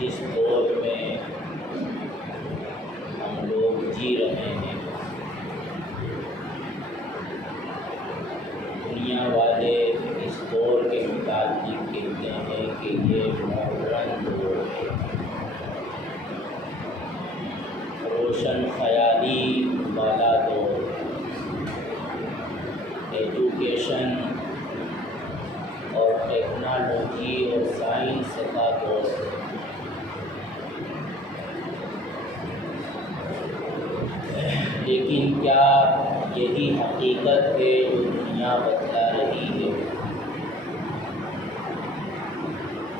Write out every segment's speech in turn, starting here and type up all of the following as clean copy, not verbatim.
جس دور میں ہم لوگ جی رہے ہیں، دنیا والے اس دور کے متعلق کہتے ہیں کہ یہ ماڈرن دور ہے، روشن خیالی والا دور، ایجوکیشن اور ٹیکنالوجی اور سائنس کا دور ہے۔ لیکن کیا یہی حقیقت ہے جو دنیا بتلا رہی ہے؟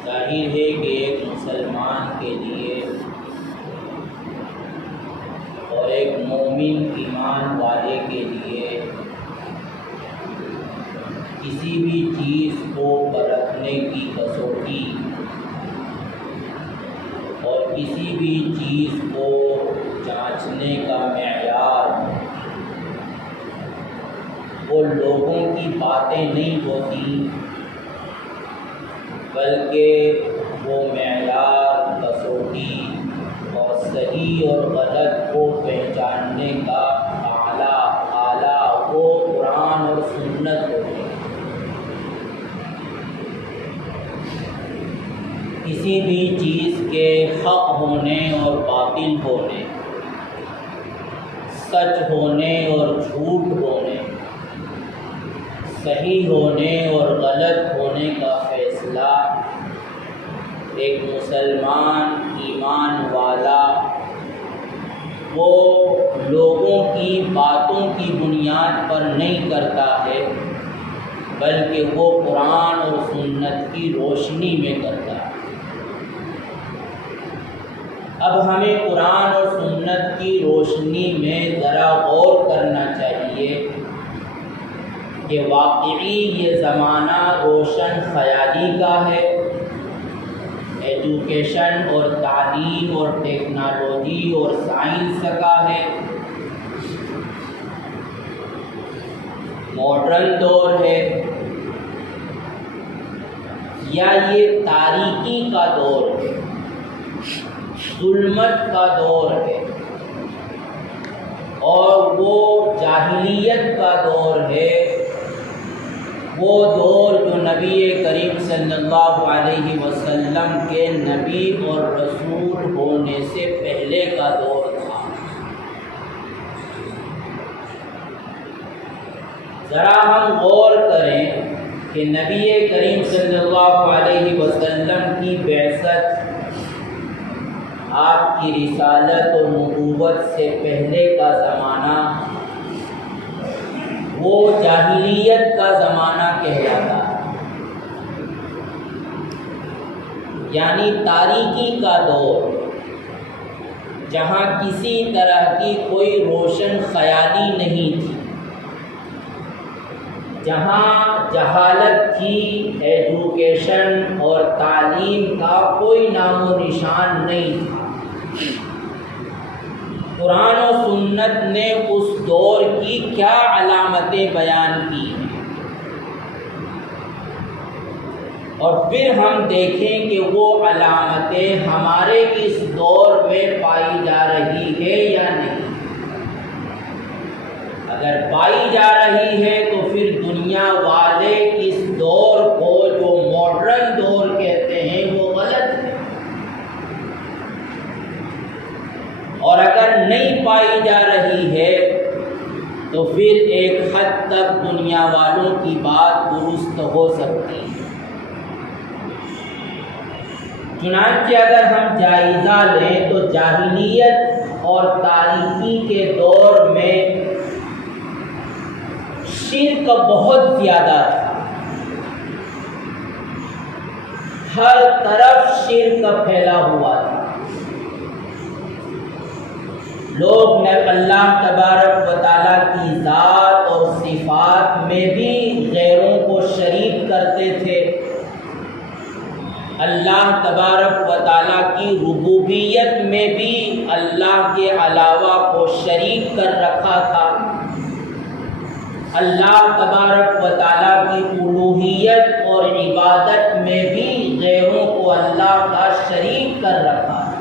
ظاہر ہے کہ ایک مسلمان کے لیے اور ایک مومن ایمان والے کے لیے کسی بھی چیز کو پرکھنے کی کسوٹی اور کسی بھی چیز کو جانچنے کا معیار وہ لوگوں کی باتیں نہیں ہوتی، بلکہ وہ معیار، کسوٹی اور صحیح اور غلط کو پہچاننے کا آلہ وہ قرآن اور سنت ہوتے ہیں۔ کسی بھی چیز کے حق ہونے اور باطل ہونے، سچ ہونے اور جھوٹ ہونے، صحیح ہونے اور غلط ہونے کا فیصلہ ایک مسلمان ایمان والا وہ لوگوں کی باتوں کی بنیاد پر نہیں کرتا ہے، بلکہ وہ قرآن اور سنت کی روشنی میں کرتا ہے۔ اب ہمیں قرآن اور سنت کی روشنی میں ذرا غور کرنا چاہیے کہ واقعی یہ زمانہ روشن خیالی کا ہے، ایجوکیشن اور تعلیم اور ٹیکنالوجی اور سائنس کا ہے، ماڈرن دور ہے، یا یہ تاریکی کا دور ہے، ظلمت کا دور ہے، اور وہ جاہلیت کا دور ہے، وہ دور جو نبی کریم صلی اللہ علیہ وسلم کے نبی اور رسول ہونے سے پہلے کا دور تھا۔ ذرا ہم غور کریں کہ نبی کریم صلی اللہ علیہ وسلم کی بعثت، آپ کی رسالت اور نبوت سے پہلے کا زمانہ وہ جاہلیت کا زمانہ کہلاتا ہے، یعنی تاریکی کا دور، جہاں کسی طرح کی کوئی روشن خیالی نہیں تھی، جہاں جہالت تھی، ایجوکیشن اور تعلیم کا کوئی نام و نشان نہیں تھا۔ قرآن و سنت نے اس دور کی کیا علامتیں بیان کی ہیں، اور پھر ہم دیکھیں کہ وہ علامتیں ہمارے اس دور میں پائی جا رہی ہے یا نہیں۔ اگر پائی جا رہی ہے تو پھر دنیا والے اس دور کو جو ماڈرن دور کہتے ہیں وہ غلط ہے، اور اگر نہیں پائی جا رہی ہے تو پھر ایک حد تک دنیا والوں کی بات درست ہو سکتی ہے۔ چنانچہ اگر ہم جائزہ لیں تو جاہلیت اور تاریکی کے دور میں شرک بہت زیادہ تھا، ہر طرف شرک پھیلا ہوا تھا۔ لوگ اللہ تبارک و تعالیٰ کی ذات اور صفات میں بھی غیروں کو شریک کرتے تھے، اللہ تبارک و تعالیٰ کی ربوبیت میں بھی اللہ کے علاوہ کو شریک کر رکھا تھا، اللہ تبارک و تعالیٰ کی الوہیت اور عبادت میں بھی کر رکھا ہے۔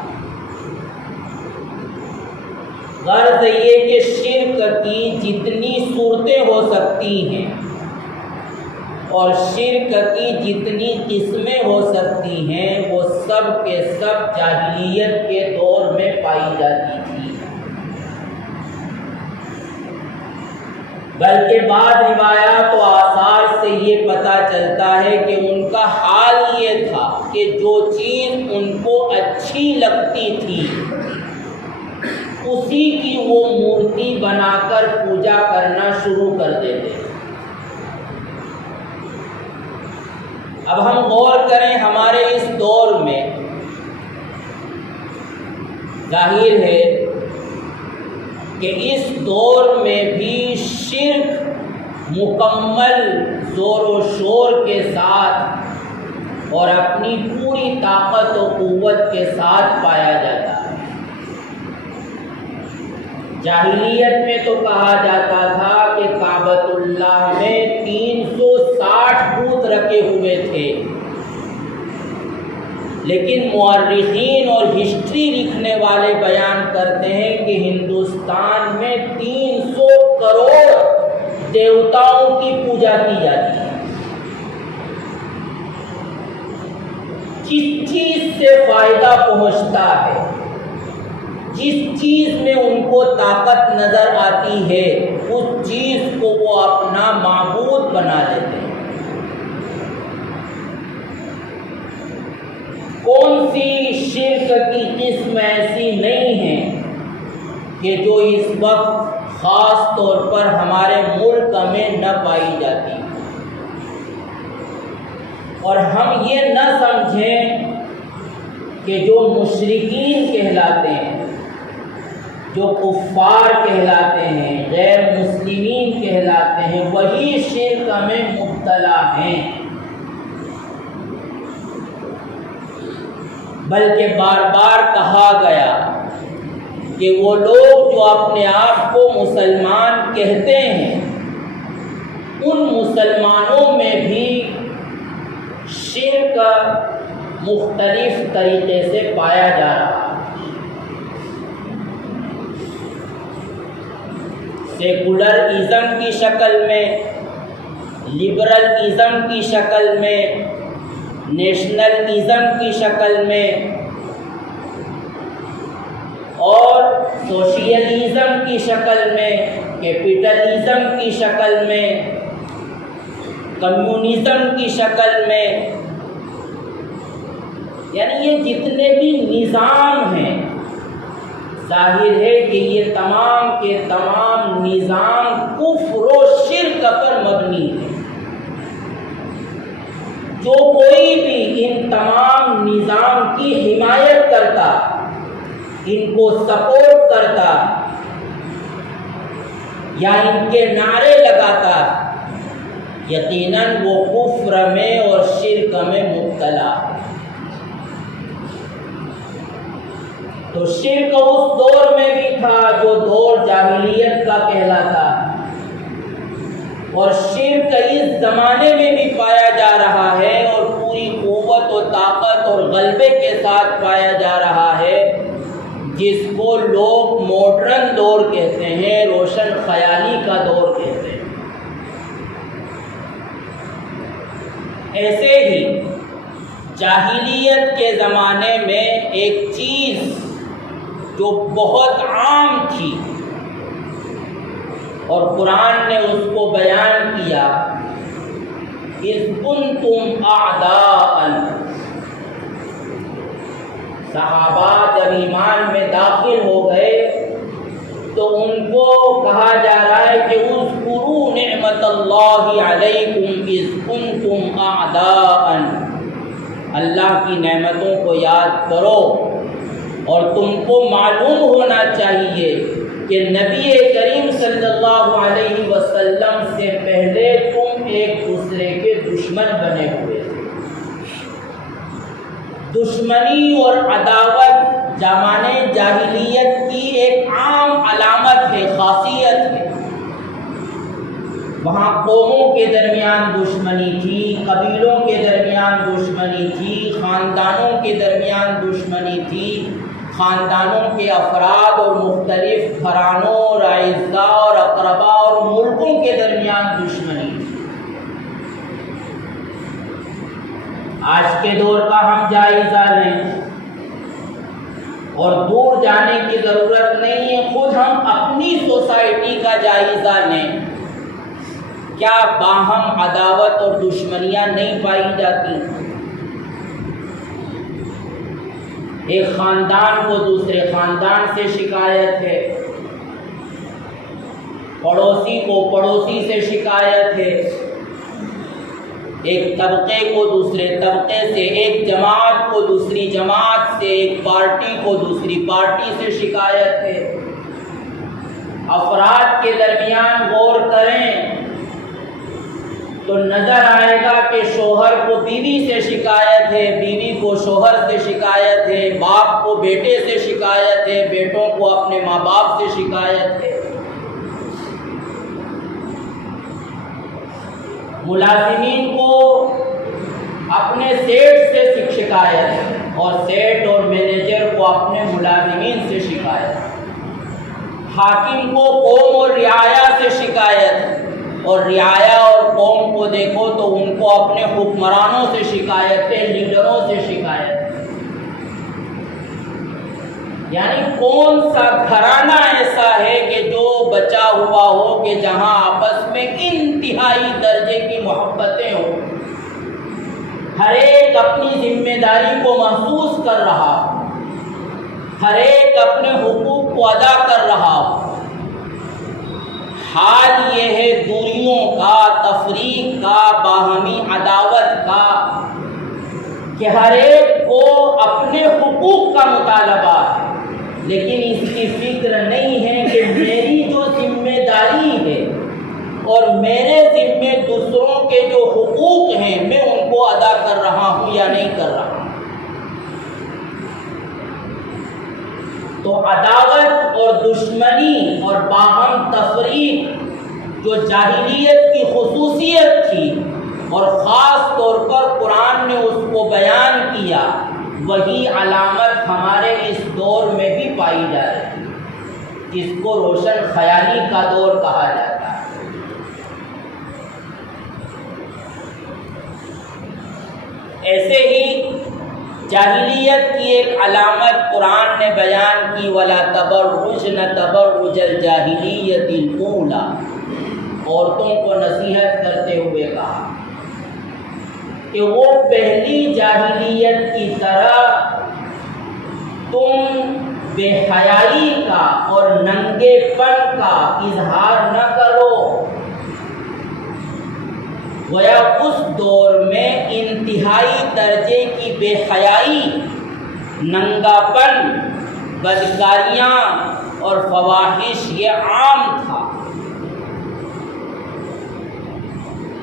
غرض یہ کہ شرک کی جتنی صورتیں ہو سکتی ہیں اور شرک کی جتنی قسمیں ہو سکتی ہیں وہ سب کے سب جاہلیت کے دور میں پائی جاتی تھی، بلکہ بعض روایات و آثار سے یہ پتہ چلتا ہے کہ ان کا حال یہ تھا کہ جو چیز ان کو اچھی لگتی تھی اسی کی وہ مورتی بنا کر پوجا کرنا شروع کر دیتے۔ اب ہم غور کریں، ہمارے اس دور میں ظاہر ہے کہ اس دور میں بھی شرک مکمل زور و شور کے ساتھ اور اپنی پوری طاقت و قوت کے ساتھ پایا جاتا ہے۔ جاہلیت میں تو کہا جاتا تھا کہ کعبۃ اللہ میں 360 بت رکھے ہوئے تھے، لیکن مورخین اور ہسٹری لکھنے والے بیان کرتے ہیں کہ ہندوستان میں 300 کروڑ دیوتاؤں کی پوجا کی جاتی ہے۔ جس چیز سے فائدہ پہنچتا ہے، جس چیز میں ان کو طاقت نظر آتی ہے، اس چیز کو وہ اپنا معبود بنا لیتے ہیں۔ کون سی شرک کی قسم ایسی نہیں ہے کہ جو اس وقت خاص طور پر ہمارے ملک میں نہ پائی جاتی، اور ہم یہ نہ سمجھیں کہ جو مشرکین کہلاتے ہیں، جو کفار کہلاتے ہیں، غیر مسلمین کہلاتے ہیں، وہی شرک میں مبتلا ہیں، بلکہ بار بار کہا گیا کہ وہ لوگ جو اپنے آپ کو مسلمان کہتے ہیں، ان مسلمانوں میں بھی شرک مختلف طریقے سے پایا جا رہا ہے۔ سیکولرازم کی شکل میں، لبرلازم کی شکل میں، نیشنلزم کی شکل میں، اور سوشیلزم کی شکل میں، کیپٹلزم کی شکل میں، کمیونزم کی شکل میں، یعنی یہ جتنے بھی نظام ہیں، ظاہر ہے کہ یہ تمام کے تمام نظام کفر و شرک پر مبنی ہے۔ جو کوئی بھی ان تمام نظام کی حمایت کرتا، ان کو سپورٹ کرتا یا ان کے نعرے لگاتا، یقیناً وہ کفر میں اور شرک میں مبتلا۔ تو شرک اس دور میں بھی تھا جو دور جاہلیت کا کہلاتا، اور شرک اس زمانے میں بھی پایا جا رہا ہے اور پوری قوت و طاقت اور غلبے کے ساتھ پایا جا رہا ہے، جس کو لوگ ماڈرن دور کہتے ہیں، روشن خیالی کا دور کہتے ہیں۔ ایسے ہی جاہلیت کے زمانے میں ایک چیز جو بہت عام تھی اور قرآن نے اس کو بیان کیا، اذ کنتم اعداء، صحابہ جب ایمان میں داخل ہو گئے تو ان کو کہا جا رہا ہے کہ اذکروا نعمت اللہ علیکم اذ کنتم اعداء، اللہ کی نعمتوں کو یاد کرو، اور تم کو معلوم ہونا چاہیے کہ نبی کریم صلی اللہ علیہ وسلم سے پہلے تم ایک دوسرے کے دشمن بنے ہوئے تھے۔ دشمنی اور عداوت زمانے جاہلیت کی ایک عام علامت ہے، خاصیت ہے۔ وہاں قوموں کے درمیان دشمنی تھی، قبیلوں کے درمیان دشمنی تھی، خاندانوں کے درمیان دشمنی تھی، خاندانوں کے افراد اور مختلف گھرانوں اور اعزاء اور اقربا اور ملکوں کے درمیان دشمنی تھی۔ آج کے دور کا ہم جائزہ لیں اور دور جانے کی ضرورت نہیں ہے، خود ہم اپنی سوسائٹی کا جائزہ لیں، کیا باہم عداوت اور دشمنیاں نہیں پائی جاتی؟ ایک خاندان کو دوسرے خاندان سے شکایت ہے، پڑوسی کو پڑوسی سے شکایت ہے، ایک طبقے کو دوسرے طبقے سے، ایک جماعت کو دوسری جماعت سے، ایک پارٹی کو دوسری پارٹی سے شکایت ہے۔ افراد کے درمیان غور کریں تو نظر آئے گا کہ شوہر کو بیوی سے شکایت ہے، بیوی کو شوہر سے شکایت ہے، باپ کو بیٹے سے شکایت ہے، بیٹوں کو اپنے ماں باپ سے شکایت ہے۔ ملازمین کو اپنے سیٹ سے شکایت ہے اور سیٹ اور مینیجر کو اپنے ملازمین سے شکایت ہے۔ حاکم کو قوم اور رعایا سے شکایت ہے اور رعایا اور قوم کو دیکھو تو ان کو اپنے حکمرانوں سے شکایت ہے، لیڈروں سے شکایت ہے۔ یعنی کون سا گھرانہ ایسا ہے کہ جو بچا ہوا ہو کہ جہاں آپس میں انتہائی درجے کی محبتیں ہوں، ہر ایک اپنی ذمہ داری کو محسوس کر رہا ہو، ہر ایک اپنے حقوق کو ادا کر رہا ہو۔ حال یہ ہے دوریوں کا، تفریق کا، باہمی عداوت کا کہ ہر ایک کو اپنے حقوق کا مطالبہ ہے، لیکن اس کی فکر نہیں ہے کہ میری جو ذمہ داری ہے اور میرے ذمے دوسروں کے جو حقوق ہیں میں ان کو ادا کر رہا ہوں یا نہیں کر رہا ہوں۔ تو عداوت اور دشمنی اور باہم تفریق جو جاہلیت کی خصوصیت تھی اور خاص طور پر قرآن نے اس کو بیان کیا، وہی علامت ہمارے اس دور میں بھی پائی جا رہی ہے، جس کو روشن خیالی کا دور کہا جاتا ہے۔ ایسے ہی جاہلیت کی ایک علامت قرآن نے بیان کی، وَلَا تَبَرُّجْنَ تَبَرُّجَ الْجَاهِلِيَّةِ الْأُولَىٰ، عورتوں کو نصیحت کرتے ہوئے کہا کہ وہ پہلی جاہلیت کی طرح تم بے حیائی کا اور ننگے پن کا اظہار نہ کرو۔ گویا اس دور میں انتہائی درجے کی بے حیائی، ننگا پن، بدکاریاں اور فواحش یہ عام تھا۔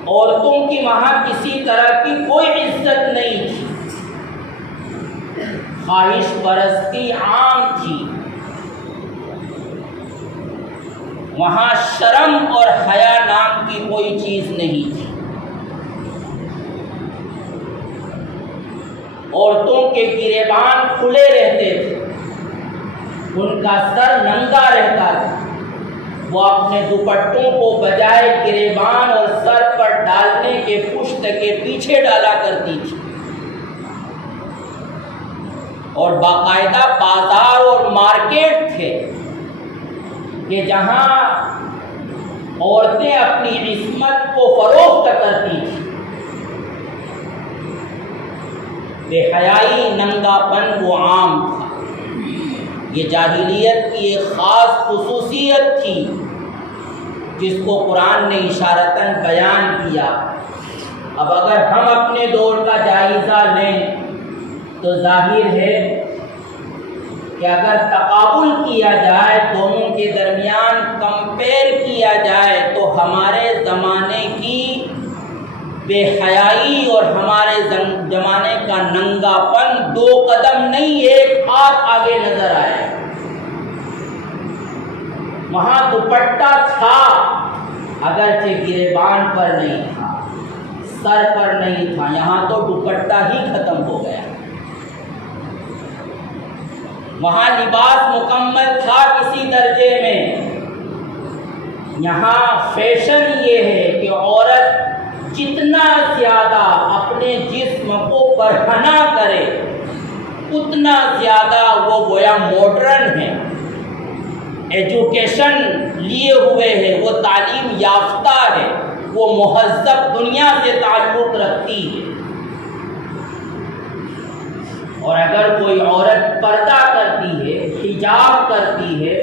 عورتوں کی وہاں کسی طرح کی کوئی عزت نہیں تھی، خواہش پرستی عام تھی، وہاں شرم اور حیا نام کی کوئی چیز نہیں تھی۔ عورتوں کے گریبان کھلے رہتے تھے، ان کا سر ننگا رہتا تھا، وہ اپنے دوپٹوں کو بجائے گریبان اور سر پر ڈالنے کے پشت کے پیچھے ڈالا کرتی تھی، اور باقاعدہ بازار اور مارکیٹ تھے کہ جہاں عورتیں اپنی عصمت کو فروخت کرتی تھیں۔ بے حیائی، ننگا پن وہ عام تھا۔ یہ جاہلیت کی ایک خاص خصوصیت تھی جس کو قرآن نے اشارتاً بیان کیا۔ اب اگر ہم اپنے دور کا جائزہ لیں تو ظاہر ہے کہ اگر تقابل کیا جائے، دونوں کے درمیان کمپیئر کیا جائے، تو ہمارے زمانے کی بے حیائی اور ہمارے زمانے کا ننگا پن دو قدم نہیں، ایک ہاتھ آگے نظر آئے۔ وہاں دوپٹہ تھا، اگرچہ گریبان پر نہیں تھا، سر پر نہیں تھا، یہاں تو دوپٹہ ہی ختم ہو گیا۔ وہاں لباس مکمل تھا کسی درجے میں، یہاں فیشن یہ ہے کہ عورت جتنا زیادہ اپنے جسم کو برہنہ کرے اتنا زیادہ وہ گویا ماڈرن ہے، ایجوکیشن لیے ہوئے ہے، وہ تعلیم یافتہ ہے، وہ مہذب دنیا سے تعلق رکھتی ہے۔ اور اگر کوئی عورت پردہ کرتی ہے، حجاب کرتی ہے،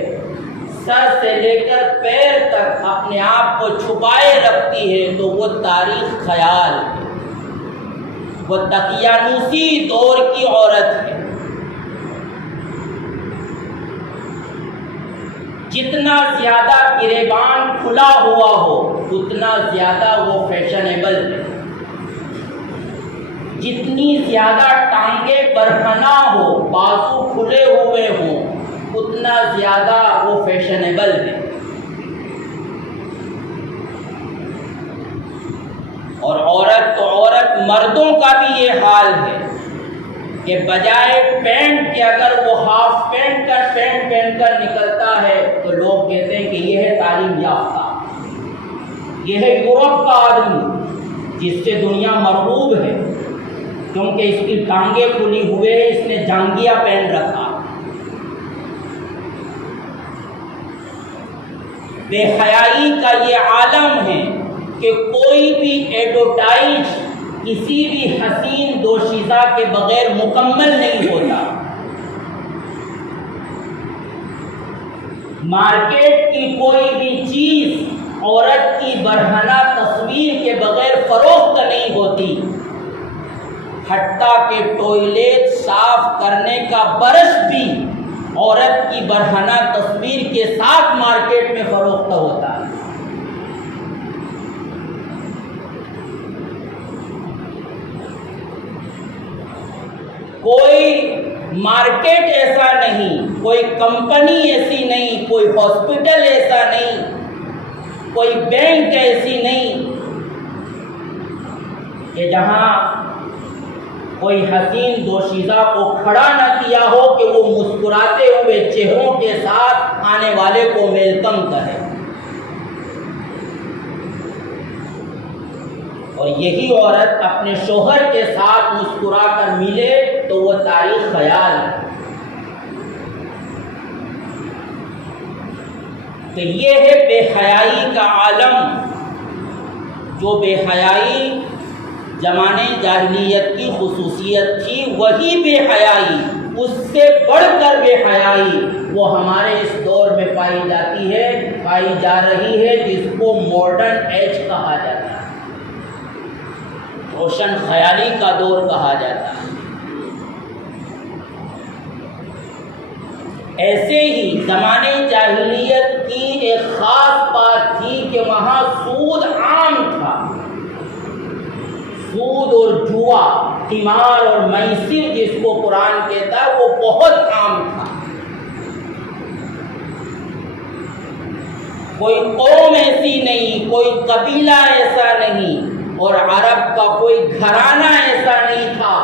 سر سے لے کر پیر تک اپنے آپ کو چھپائے رکھتی ہے، تو وہ تاریخ خیال ہے، وہ دقیانوسی دور کی عورت ہے۔ جتنا زیادہ گریبان کھلا ہوا ہو اتنا زیادہ وہ فیشنیبل ہے، جتنی زیادہ ٹانگیں برہنہ ہو، بازو کھلے ہوئے ہوں، اتنا زیادہ وہ فیشنیبل ہے۔ اور عورت تو عورت، مردوں کا بھی یہ حال ہے کہ بجائے پینٹ کے اگر وہ ہاف پینٹ پہن کر نکلتا ہے تو لوگ کہتے ہیں کہ یہ ہے تعلیم یافتہ، یہ ہے یورپ کا آدمی جس سے دنیا مرعوب ہے، کیونکہ اس کی ٹانگیں کھلی ہوئے ہیں، اس نے جانگیا پہن رکھا۔ بے حیائی کا یہ عالم ہے کہ کوئی بھی ایڈورٹائز کسی بھی حسین دوشیزہ کے بغیر مکمل نہیں ہوتا۔ مارکیٹ کی کوئی بھی چیز عورت کی برہنہ تصویر کے بغیر فروخت نہیں ہوتی، حتیٰ کہ ٹوائلٹ صاف کرنے کا برش بھی عورت کی برہنہ تصویر کے ساتھ مارکیٹ میں فروخت ہوتا ہے۔ کوئی مارکیٹ ایسا نہیں، کوئی کمپنی ایسی نہیں، کوئی ہاسپٹل ایسا نہیں، کوئی بینک ایسی نہیں کہ جہاں کوئی حسین دوشیزہ کو کھڑا نہ کیا ہو کہ وہ مسکراتے ہوئے چہروں کے ساتھ آنے والے کو ویلکم کرے۔ اور یہی عورت اپنے شوہر کے ساتھ مسکرا کر ملے تو وہ تاریخ خیال ہے۔ تو یہ ہے بے حیائی کا عالم، جو بے حیائی زمانے جاہلیت کی خصوصیت تھی، وہی بے حیائی، اس سے بڑھ کر بے حیائی وہ ہمارے اس دور میں پائی جاتی ہے، پائی جا رہی ہے، جس کو ماڈرن ایج کہا جاتا ہے، روشن خیالی کا دور کہا جاتا ہے۔ ایسے ہی زمانے جاہلیت کی ایک خاص بات تھی کہ وہاں سود عام تھا، سود اور جوا، قمار اور میسر جس کو قرآن کہتا ہے، وہ بہت عام تھا۔ کوئی قوم ایسی نہیں، کوئی قبیلہ ایسا نہیں، اور عرب کا کوئی گھرانہ ایسا نہیں تھا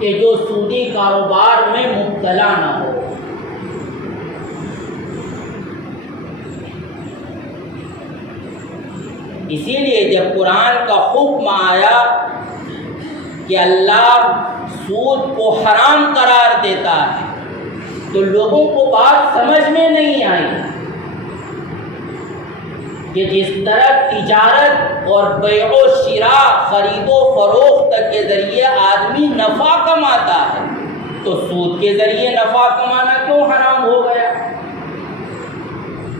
کہ جو سودی کاروبار میں مبتلا نہ ہو۔ اسی لیے جب قرآن کا حکم آیا کہ اللہ سود کو حرام قرار دیتا ہے تو لوگوں کو بات سمجھ میں نہیں آئی کہ جس طرح تجارت اور بیع و شراء، خرید و فروخت کے ذریعے آدمی نفع کماتا ہے تو سود کے ذریعے نفع کمانا کیوں حرام ہو گیا؟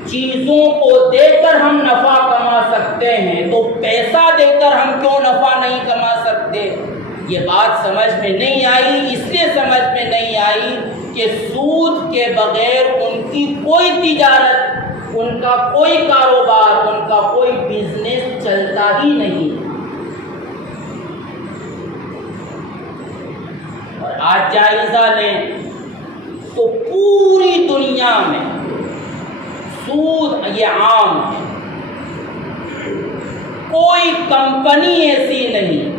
چیزوں کو دے کر ہم نفع کما سکتے ہیں تو پیسہ دے کر ہم کیوں نفع نہیں کما سکتے؟ یہ بات سمجھ میں نہیں آئی، اس لیے سمجھ میں نہیں آئی کہ سود کے بغیر ان کی کوئی تجارت، ان کا کوئی کاروبار، ان کا کوئی بزنس چلتا ہی نہیں۔ اور آج جائزہ لیں تو پوری دنیا میں سود یہ عام ہے۔ کوئی کمپنی ایسی نہیں،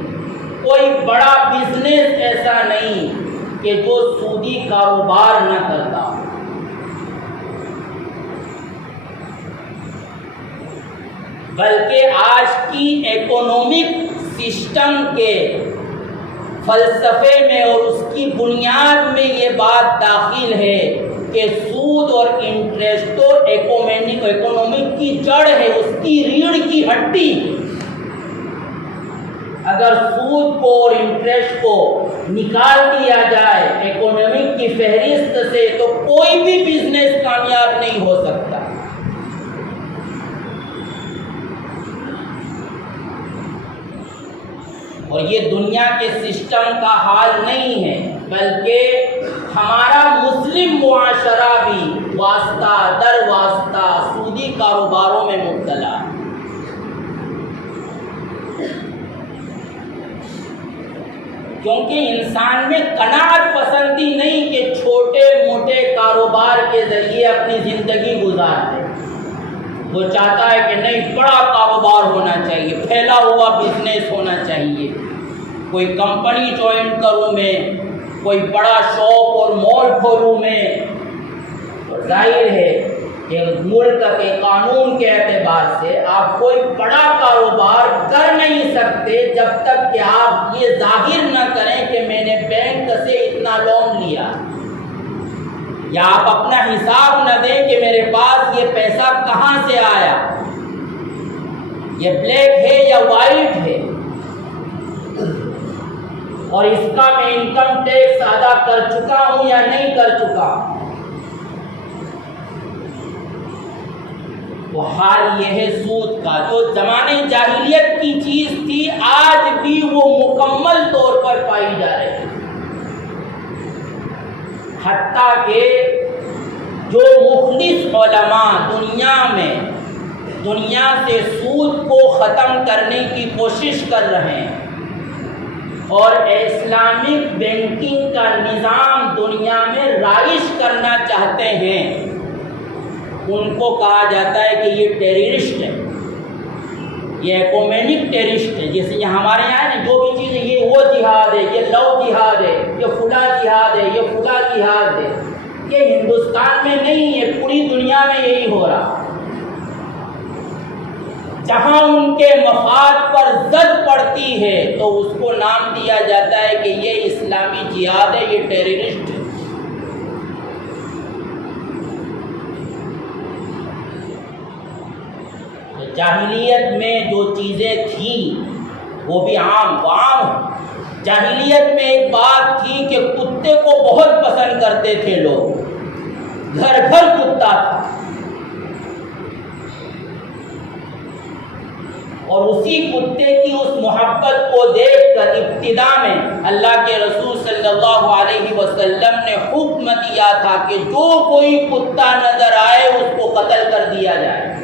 کوئی بڑا بزنس ایسا نہیں کہ جو سودی کاروبار نہ کرتا۔ بلکہ آج کی اکنامک سسٹم کے فلسفے میں اور اس کی بنیاد میں یہ بات داخل ہے کہ سود اور انٹرسٹ تو اکنامک کی جڑ ہے، اس کی ریڑھ کی ہڈی۔ اگر سود کو اور انٹرسٹ کو نکال دیا جائے اکنامک کی فہرست سے تو کوئی بھی بزنس کامیاب نہیں ہو سکتا۔ اور یہ دنیا کے سسٹم کا حال نہیں ہے، بلکہ ہمارا مسلم معاشرہ بھی واسطہ در واسطہ سودی کاروباروں میں مبتلا ہے۔ کیونکہ انسان میں قناعت پسندی نہیں کہ چھوٹے موٹے کاروبار کے ذریعے اپنی زندگی گزار دے۔ وہ چاہتا ہے کہ نہیں، بڑا کاروبار ہونا چاہیے، پھیلا ہوا بزنس ہونا چاہیے، کوئی کمپنی جوائن کروں میں، کوئی بڑا شاپ اور مال کھولوں میں۔ ظاہر ہے کہ ملک کے قانون کے اعتبار سے آپ کوئی بڑا کاروبار کر نہیں سکتے جب تک کہ آپ یہ ظاہر نہ کریں کہ میں نے بینک سے اتنا لون لیا، یا آپ اپنا حساب نہ دیں کہ میرے پاس یہ پیسہ کہاں سے آیا، یہ بلیک ہے یا وائٹ ہے، اور اس کا میں انکم ٹیکس ادا کر چکا ہوں یا نہیں کر چکا۔ وہ حال یہ ہے سود کا، جو زمانے جاہلیت کی چیز تھی آج بھی وہ مکمل طور پر پائی جا رہی ہے۔ حتیٰ کہ جو مخلص علماء دنیا سے سود کو ختم کرنے کی کوشش کر رہے ہیں اور اسلامک بینکنگ کا نظام دنیا میں رائج کرنا چاہتے ہیں، ان کو کہا جاتا ہے کہ یہ ٹیررسٹ ہے، یہ اکومینک ٹیررسٹ ہے۔ جیسے یہ ہمارے یہاں ہے نا، جو بھی چیز ہے، یہ وہ جہاد ہے، یہ لو جہاد ہے، یہ فلاں جہاد ہے، یہ فلاں جہاد ہے۔ یہ ہندوستان میں نہیں ہے، پوری دنیا میں یہی ہو رہا۔ جہاں ان کے مفاد پر زد پڑتی ہے تو اس کو نام دیا جاتا ہے کہ یہ اسلامی جہاد ہے، یہ ٹیررسٹ ہے۔ جاہلیت میں جو چیزیں تھیں وہ بھی عام جاہلیت میں ایک بات تھی کہ کتے کو بہت پسند کرتے تھے لوگ، گھر گھر کتا تھا، اور اسی کتے کی اس محبت کو دیکھ کر ابتدا میں اللہ کے رسول صلی اللہ علیہ وسلم نے حکم دیا تھا کہ جو کوئی کتا نظر آئے اس کو قتل کر دیا جائے۔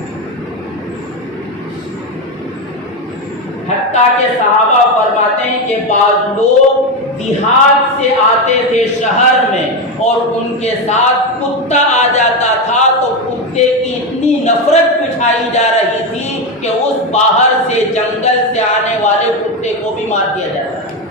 حتیٰ کہ صحابہ فرماتے ہیں کہ بعض لوگ دیہات سے آتے تھے شہر میں اور ان کے ساتھ کتا آ جاتا تھا تو کتے کی اتنی نفرت بٹھائی جا رہی تھی کہ اس باہر سے جنگل سے آنے والے کتے کو بھی مار دیا جاتا تھا۔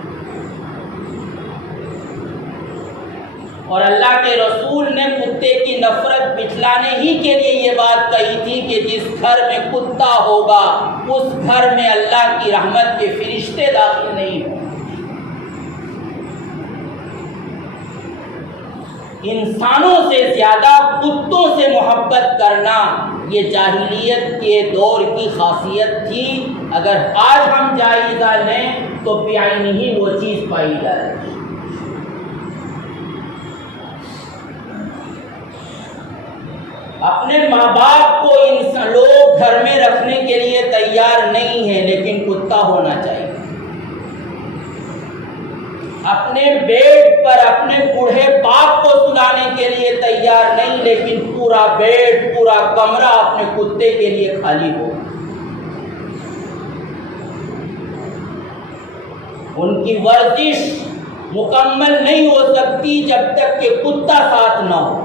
اور اللہ کے رسول نے کتے کی نفرت بٹھلانے ہی کے لیے یہ بات کہی تھی کہ جس گھر میں کتا ہوگا اس گھر میں اللہ کی رحمت کے فرشتے داخل نہیں ہوں۔ انسانوں سے زیادہ کتوں سے محبت کرنا یہ جاہلیت کے دور کی خاصیت تھی۔ اگر آج ہم جائزہ لیں تو بعینہ ہی وہ چیز پائی جائے۔ اپنے ماں باپ کو لوگ گھر میں رکھنے کے لیے تیار نہیں ہیں، لیکن کتا ہونا چاہیے۔ اپنے بیڈ پر اپنے بوڑھے باپ کو سلانے کے لیے تیار نہیں، لیکن پورا بیڈ پورا کمرہ اپنے کتے کے لیے خالی ہو۔ ان کی ورزش مکمل نہیں ہو سکتی جب تک کہ کتا ساتھ نہ ہو۔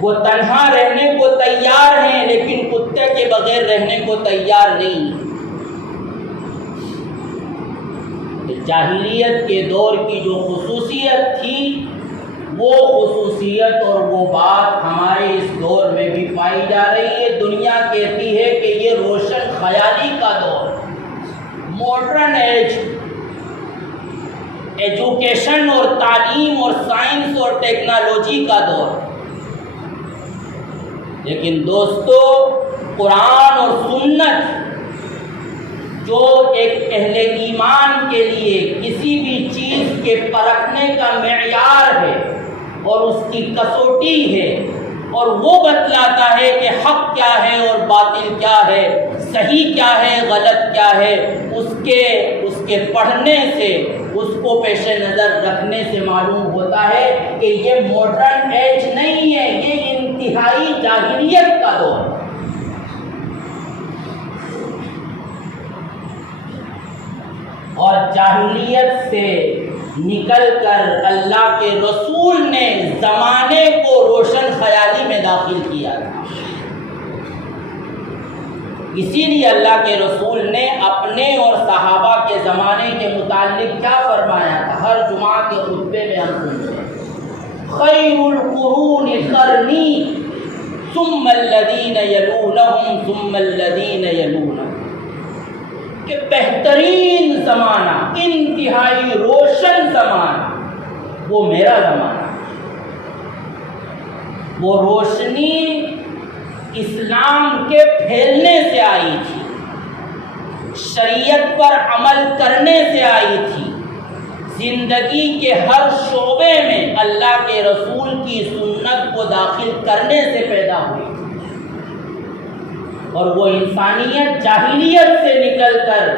وہ تنہا رہنے کو تیار ہیں لیکن کتے کے بغیر رہنے کو تیار نہیں ہیں۔ جاہلیت کے دور کی جو خصوصیت تھی وہ خصوصیت اور وہ بات ہمارے اس دور میں بھی پائی جا رہی ہے۔ دنیا کہتی ہے کہ یہ روشن خیالی کا دور، ماڈرن ایج، ایجوکیشن اور تعلیم اور سائنس اور ٹیکنالوجی کا دور۔ لیکن دوستو، قرآن اور سنت جو ایک اہل ایمان کے لیے کسی بھی چیز کے پرکھنے کا معیار ہے اور اس کی کسوٹی ہے، اور وہ بتلاتا ہے کہ حق کیا ہے اور باطل کیا ہے، صحیح کیا ہے غلط کیا ہے، اس کے پڑھنے سے، اس کو پیش نظر رکھنے سے معلوم ہوتا ہے کہ یہ ماڈرن ایج نہیں ہے، یہ انتہائی جاہلیت کا دور ہے۔ اور جاہلیت سے نکل کر اللہ کے رسول نے زمانے کو روشن خیالی میں داخل کیا تھا۔ اسی لیے اللہ کے رسول نے اپنے اور صحابہ کے زمانے کے متعلق کیا فرمایا تھا؟ ہر جمعہ کے خطبے میں ہم سنتے ہیں، خیر القرون قرنی ثم الذین یلونہم ثم الذین یلونہم، کہ بہترین زمانہ، انتہائی روشن زمانہ وہ میرا زمانہ۔ وہ روشنی اسلام کے پھیلنے سے آئی تھی، شریعت پر عمل کرنے سے آئی تھی، زندگی کے ہر شعبے میں اللہ کے رسول کی سنت کو داخل کرنے سے پیدا ہوئی تھی۔ اور وہ انسانیت جاہلیت سے نکل کر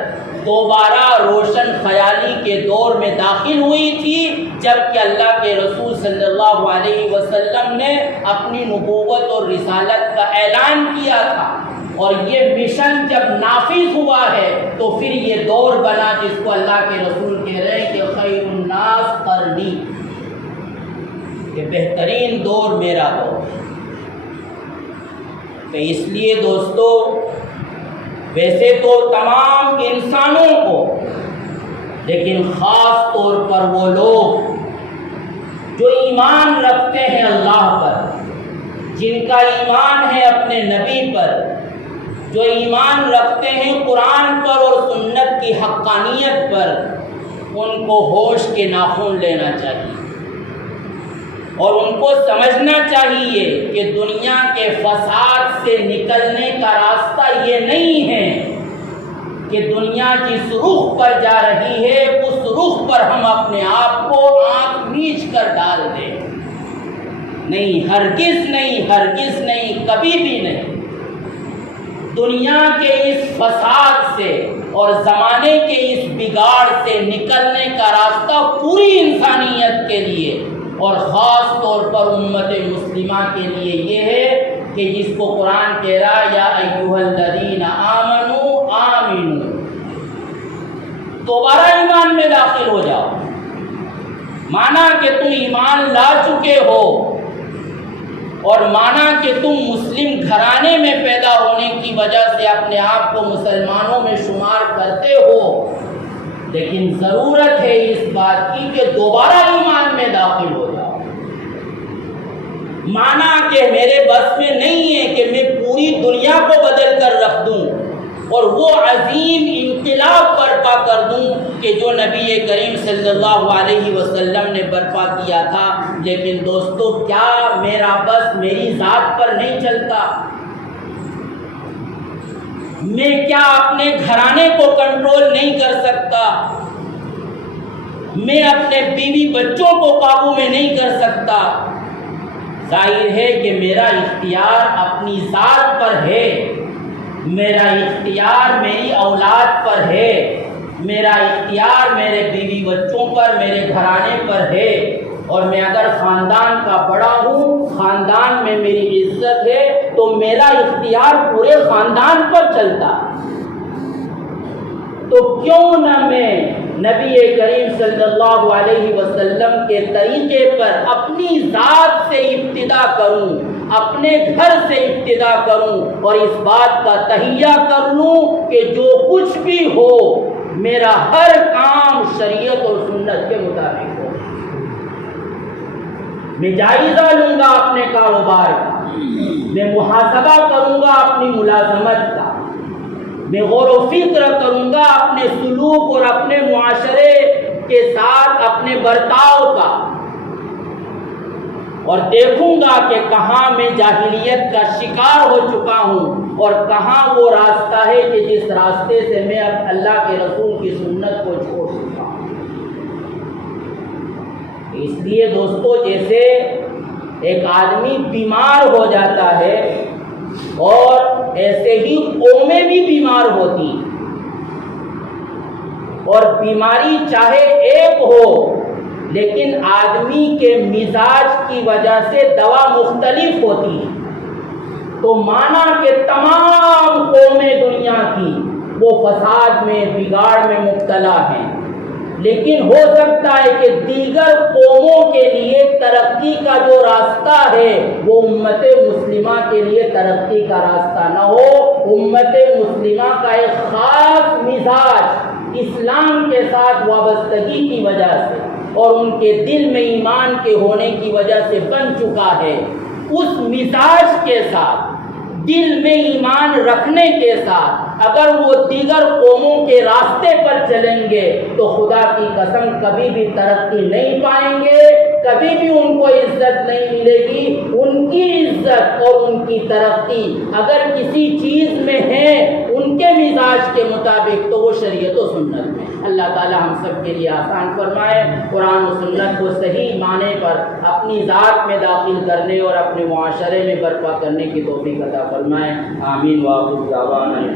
دوبارہ روشن خیالی کے دور میں داخل ہوئی تھی، جبکہ اللہ کے رسول صلی اللہ علیہ وسلم نے اپنی نبوت اور رسالت کا اعلان کیا تھا، اور یہ مشن جب نافذ ہوا ہے تو پھر یہ دور بنا جس کو اللہ کے رسول کہہ رہے ہیں کہ خیر الناس قرنی، کہ بہترین دور میرا دور۔ تو اس لیے دوستو، ویسے تو تمام انسانوں کو، لیکن خاص طور پر وہ لوگ جو ایمان رکھتے ہیں اللہ پر، جن کا ایمان ہے اپنے نبی پر، جو ایمان رکھتے ہیں قرآن پر اور سنت کی حقانیت پر، ان کو ہوش کے ناخن لینا چاہیے اور ان کو سمجھنا چاہیے کہ دنیا کے فساد سے نکلنے کا راستہ یہ نہیں ہے کہ دنیا جس رخ پر جا رہی ہے اس رخ پر ہم اپنے آپ کو آنکھ میچ کر ڈال دیں۔ نہیں، ہرگز نہیں، ہرگز نہیں، کبھی بھی نہیں۔ دنیا کے اس فساد سے اور زمانے کے اس بگاڑ سے نکلنے کا راستہ پوری انسانیت کے لیے اور خاص طور پر امت مسلمہ کے لیے یہ ہے کہ جس کو قرآن کہہ رہا یا ایھا الذین آمنوا آمنوا، دوبارہ ایمان میں داخل ہو جاؤ۔ مانا کہ تم ایمان لا چکے ہو اور مانا کہ تم مسلم گھرانے میں پیدا ہونے کی وجہ سے اپنے آپ کو مسلمانوں میں شمار کرتے ہو، لیکن ضرورت ہے اس بات کی کہ دوبارہ ایمان میں داخل ہو جاؤ۔ مانا کہ میرے بس میں نہیں ہے کہ میں پوری دنیا کو بدل کر رکھ دوں اور وہ عظیم انقلاب برپا کر دوں کہ جو نبی کریم صلی اللہ علیہ وسلم نے برپا کیا تھا، لیکن دوستو کیا میرا بس میری ذات پر نہیں چلتا؟ میں کیا اپنے گھرانے کو کنٹرول نہیں کر سکتا؟ میں اپنے بیوی بچوں کو قابو میں نہیں کر سکتا؟ ظاہر ہے کہ میرا اختیار اپنی ذات پر ہے، میرا اختیار میری اولاد پر ہے، میرا اختیار میرے بیوی بچوں پر، میرے گھرانے پر ہے، اور میں اگر خاندان کا بڑا ہوں، خاندان میں میری عزت ہے، تو میرا اختیار پورے خاندان پر چلتا۔ تو کیوں نہ میں نبی کریم صلی اللہ علیہ وسلم کے طریقے پر اپنی ذات سے ابتدا کروں، اپنے گھر سے ابتدا کروں اور اس بات کا تہیہ کر لوں کہ جو کچھ بھی ہو میرا ہر کام شریعت اور سنت کے مطابق ہو۔ میں جائزہ لوں گا اپنے کاروبار کا، میں محاسبہ کروں گا اپنی ملازمت کا، میں غور و فکر کروں گا اپنے سلوک اور اپنے معاشرے کے ساتھ اپنے برتاؤ کا، اور دیکھوں گا کہ کہاں میں جاہلیت کا شکار ہو چکا ہوں اور کہاں وہ راستہ ہے کہ جس راستے سے میں اب اللہ کے رسول کی سنت کو چھوڑ چکا ہوں۔ اس لیے دوستو، جیسے ایک آدمی بیمار ہو جاتا ہے اور ایسے ہی قومیں بھی بیمار ہوتی ہیں، اور بیماری چاہے ایک ہو لیکن آدمی کے مزاج کی وجہ سے دوا مختلف ہوتی ہے، تو مانا کہ تمام قومیں دنیا کی وہ فساد میں بگاڑ میں مبتلا ہیں، لیکن ہو سکتا ہے کہ دیگر قوموں کے لیے ترقی کا جو راستہ ہے وہ امت مسلمہ کے لیے ترقی کا راستہ نہ ہو۔ امت مسلمہ کا ایک خاص مزاج اسلام کے ساتھ وابستگی کی وجہ سے اور ان کے دل میں ایمان کے ہونے کی وجہ سے بن چکا ہے، اس مزاج کے ساتھ دل میں ایمان رکھنے کے ساتھ اگر وہ دیگر قوموں کے راستے پر چلیں گے تو خدا کی قسم کبھی بھی ترقی نہیں پائیں گے، کبھی بھی ان کو عزت نہیں ملے گی۔ ان کی عزت اور ان کی ترقی اگر کسی چیز میں ہے ان کے مزاج کے مطابق تو وہ شریعت و سنت میں۔ اللہ تعالی ہم سب کے لیے آسان فرمائے، قرآن و سنت کو صحیح معنی پر اپنی ذات میں داخل کرنے اور اپنے معاشرے میں برپا کرنے کی توفیق عطا فرمائے۔ آمین۔ وآخر دعوانا